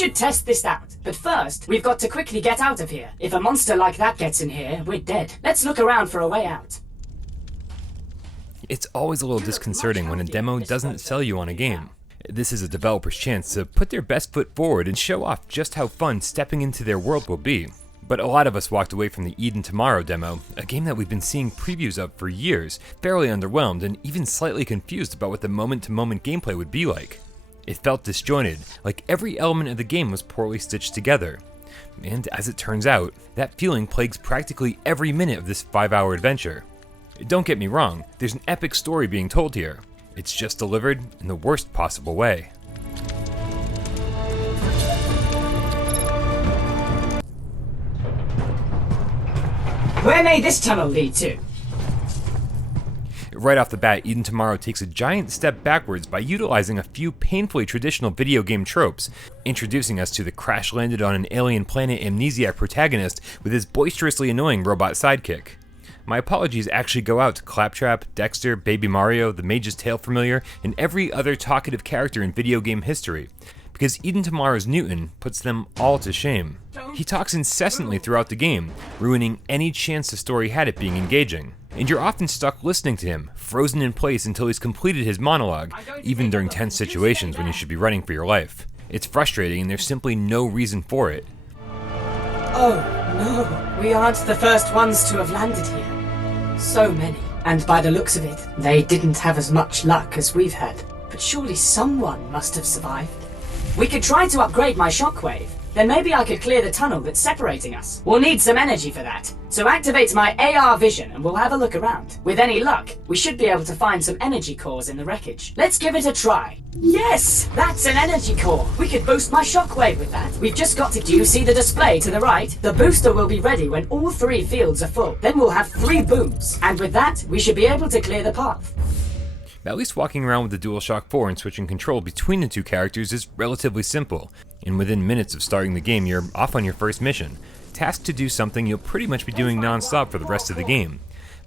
should test this out. But first, we've got to quickly get out of here. If a monster like that gets in here, we're dead. Let's look around for a way out. It's always a little disconcerting when a demo doesn't sell you on a game. This is a developer's chance to put their best foot forward and show off just how fun stepping into their world will be. But a lot of us walked away from the Eden Tomorrow demo, a game that we've been seeing previews of for years, fairly underwhelmed and even slightly confused about what the moment-to-moment gameplay would be like. It felt disjointed, like every element of the game was poorly stitched together. And as it turns out, that feeling plagues practically every minute of this 5-hour adventure. Don't get me wrong, there's an epic story being told here. It's just delivered in the worst possible way. Where may this tunnel lead to? Right off the bat, Eden Tomorrow takes a giant step backwards by utilizing a few painfully traditional video game tropes, introducing us to the crash-landed on an alien planet amnesiac protagonist with his boisterously annoying robot sidekick. My apologies actually go out to Claptrap, Dexter, Baby Mario, the Mage's Tale familiar, and every other talkative character in video game history, because Eden Tomorrow's Newton puts them all to shame. He talks incessantly throughout the game, ruining any chance the story had at being engaging. And you're often stuck listening to him, frozen in place until he's completed his monologue, even during tense situations when you should be running for your life. It's frustrating and there's simply no reason for it. Oh no, we aren't the first ones to have landed here. So many. And by the looks of it, they didn't have as much luck as we've had. But surely someone must have survived. We could try to upgrade my shockwave. Then maybe I could clear the tunnel that's separating us. We'll need some energy for that. So activate my AR vision and we'll have a look around. With any luck, we should be able to find some energy cores in the wreckage. Let's give it a try. Yes, that's an energy core. We could boost my shockwave with that. We've just got to... Do you see the display to the right? The booster will be ready when all 3 fields are full. Then we'll have 3 booms. And with that, we should be able to clear the path. At least walking around with the DualShock 4 and switching control between the 2 characters is relatively simple, and within minutes of starting the game you're off on your first mission, tasked to do something you'll pretty much be doing non-stop for the rest of the game.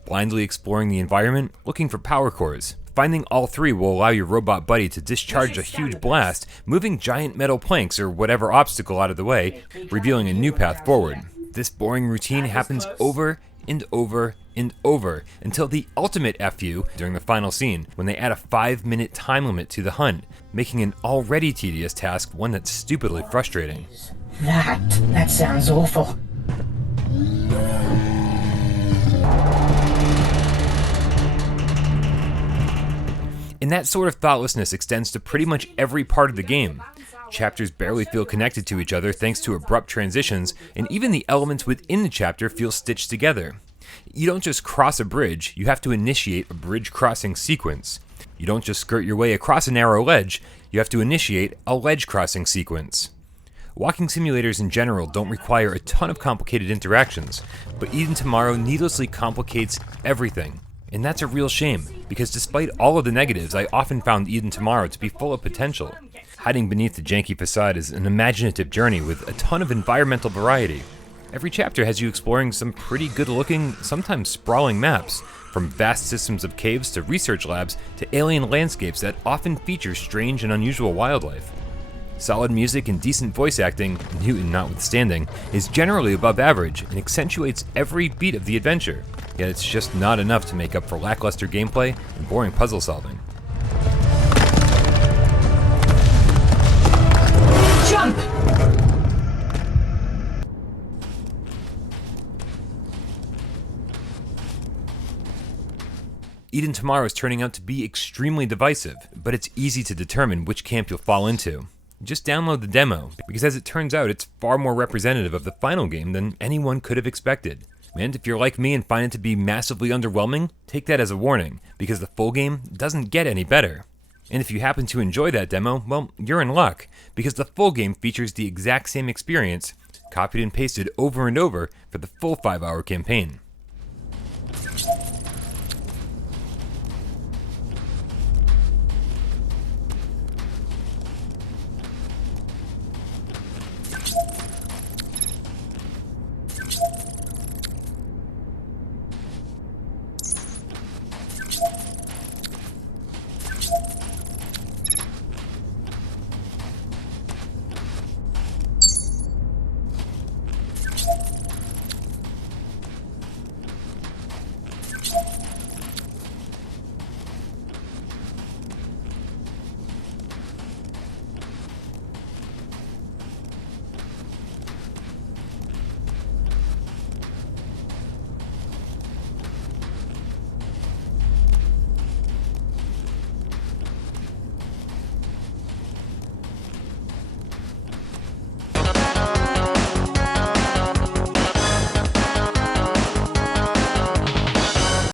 Blindly exploring the environment, looking for power cores. Finding all 3 will allow your robot buddy to discharge a huge blast, moving giant metal planks or whatever obstacle out of the way, revealing a new path forward. This boring routine happens over and over and over until the ultimate FU during the final scene, when they add a 5-minute time limit to the hunt, making an already tedious task one that's stupidly frustrating. That sounds awful. And that sort of thoughtlessness extends to pretty much every part of the game. Chapters barely feel connected to each other thanks to abrupt transitions, and even the elements within the chapter feel stitched together. You don't just cross a bridge, you have to initiate a bridge crossing sequence. You don't just skirt your way across a narrow ledge, you have to initiate a ledge crossing sequence. Walking simulators in general don't require a ton of complicated interactions, but Eden Tomorrow needlessly complicates everything. And that's a real shame, because despite all of the negatives, I often found Eden Tomorrow to be full of potential. Hiding beneath the janky facade is an imaginative journey with a ton of environmental variety. Every chapter has you exploring some pretty good-looking, sometimes sprawling maps, from vast systems of caves to research labs to alien landscapes that often feature strange and unusual wildlife. Solid music and decent voice acting, Newton notwithstanding, is generally above average and accentuates every beat of the adventure, yet it's just not enough to make up for lackluster gameplay and boring puzzle solving. Jump! Eden Tomorrow is turning out to be extremely divisive, but it's easy to determine which camp you'll fall into. Just download the demo, because as it turns out, it's far more representative of the final game than anyone could have expected. And if you're like me and find it to be massively underwhelming, take that as a warning, because the full game doesn't get any better. And if you happen to enjoy that demo, well, you're in luck, because the full game features the exact same experience, copied and pasted over and over for the full 5-hour campaign.